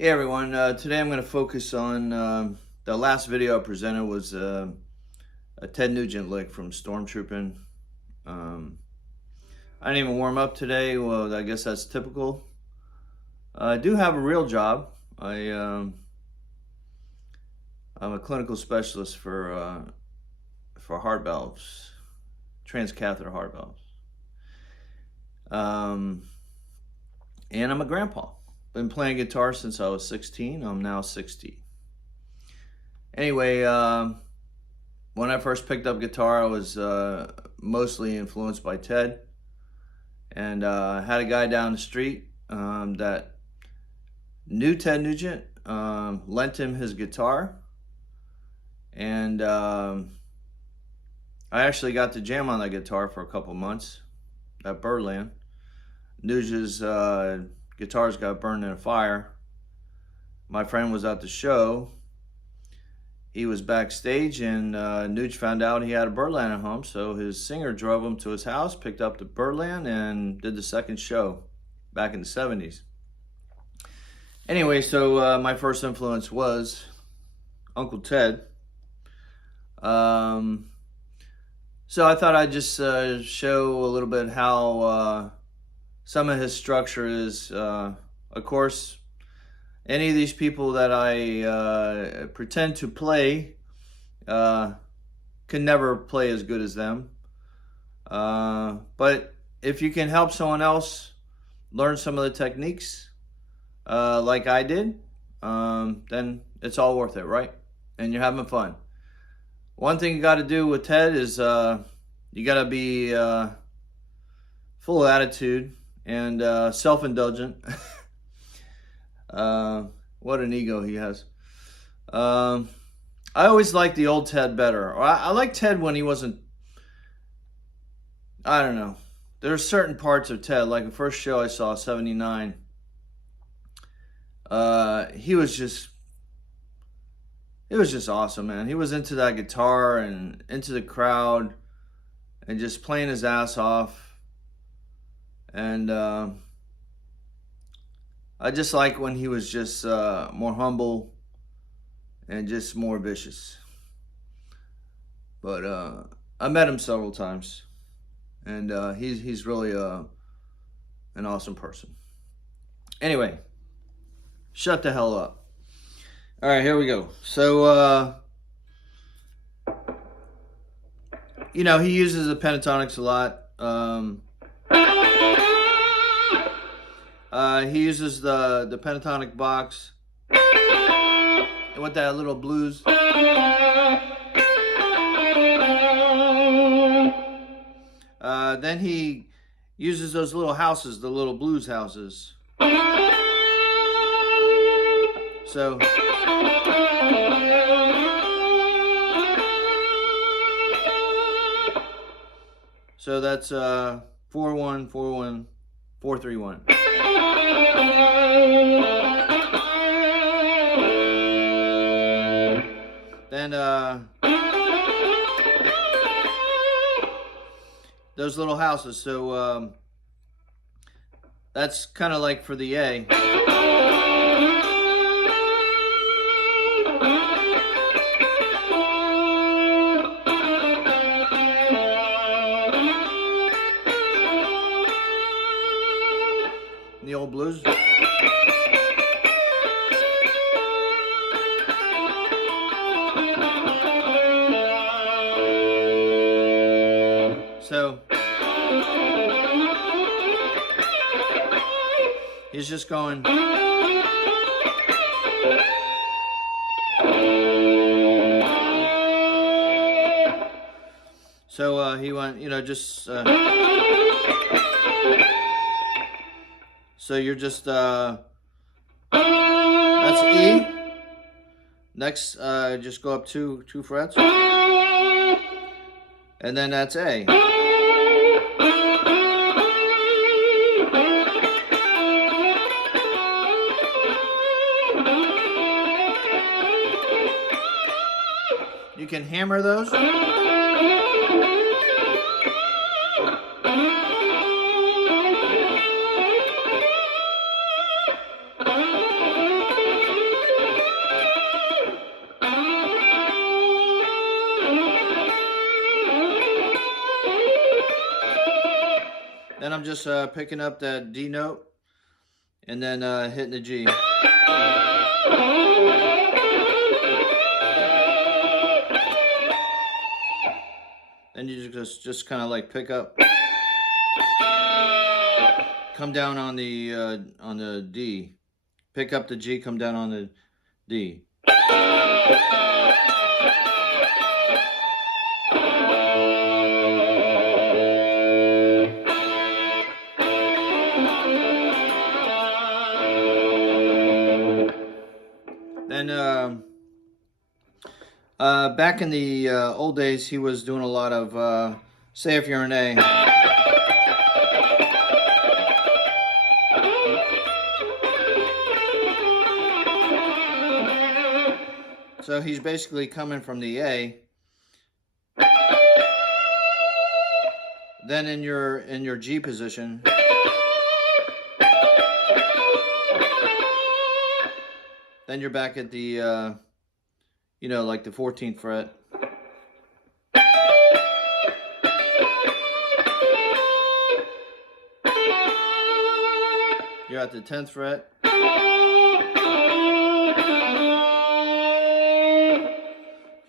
Hey everyone, today I'm going to focus on the last video I presented was a Ted Nugent lick from Stormtrooping. Um, I didn't even warm up today. Well, I guess that's typical. I do have a real job. I'm a clinical specialist for heart valves, transcatheter heart valves, um, and I'm a grandpa. Been playing guitar since I was 16. I'm now 60. Anyway, when I first picked up guitar, I was mostly influenced by Ted, and I had a guy down the street that knew Ted Nugent, lent him his guitar, and I actually got to jam on that guitar for a couple months at Birdland. Nugent's guitars got burned in a fire. My friend was at the show. He was backstage, and Nuge found out he had a Birdland at home, so his singer drove him to his house, picked up the Birdland, and did the second show back in the 70s. Anyway, so my first influence was Uncle Ted. So I thought I'd just show a little bit how some of his structure is. Of course, any of these people that I pretend to play can never play as good as them. But if you can help someone else learn some of the techniques like I did, then it's all worth it, right? And you're having fun. One thing you got to do with Ted is you got to be full of attitude and self-indulgent. What an ego he has. I always liked the old Ted better. I liked Ted when he wasn't, I don't know. There's certain parts of Ted, like the first show I saw, 79. He was just, it was just awesome, man. He was into that guitar and into the crowd and just playing his ass off. And I just like when he was just more humble and just more vicious. But I met him several times, and he's really an awesome person. Anyway, shut the hell up. All right, here we go. So, you know, he uses the pentatonics a lot. He uses the pentatonic box with that little blues. Then he uses those little houses, the little blues houses. So that's 4-1, 4-1, 4-3-1. Then those little houses. So that's kind of like for the A. The old blues. So he's just going. So he went, you know, just so you're just that's E. Next, just go up two frets, and then that's A. You can hammer those. I'm just picking up that D note and then hitting the G. Then you just kind of like pick up, come down on the D, pick up the G, come down on the D. Then back in the old days, he was doing a lot of, say if you're an A. So he's basically coming from the A. Then in your G position, then you're back at the you know, like the 14th fret. You're at the 10th fret.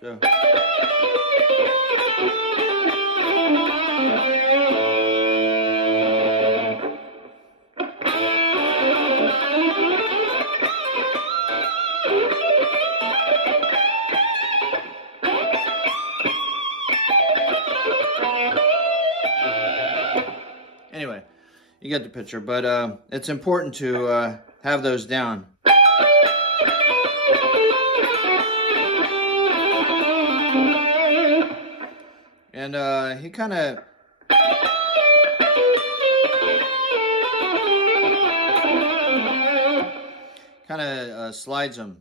So. Anyway, you get the picture, but it's important to have those down. And he kind of slides them.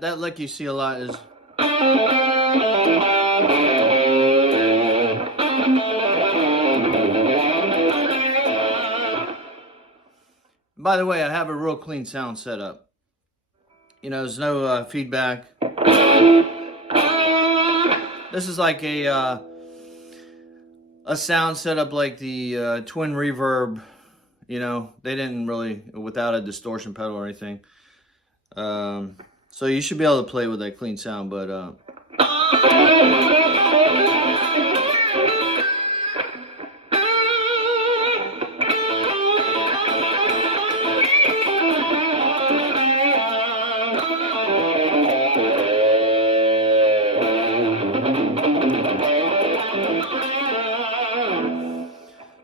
That lick you see a lot is. By the way, I have a real clean sound set up. You know, there's no feedback. This is like a sound setup like the twin reverb. You know, they didn't really, without a distortion pedal or anything. So you should be able to play with that clean sound, but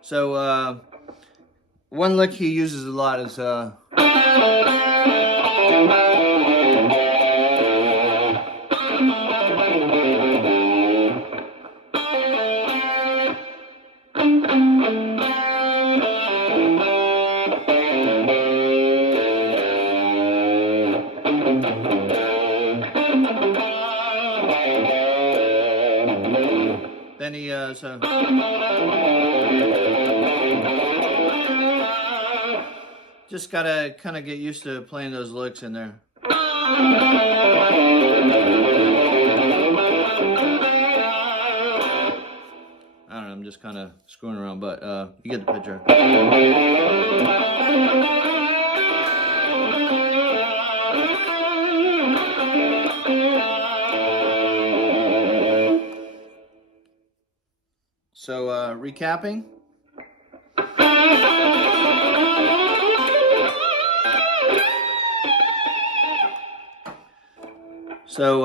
so one lick he uses a lot is then he so just gotta kind of get used to playing those licks in there. I don't know, I'm just kind of screwing around, but you get the picture. So, recapping. So,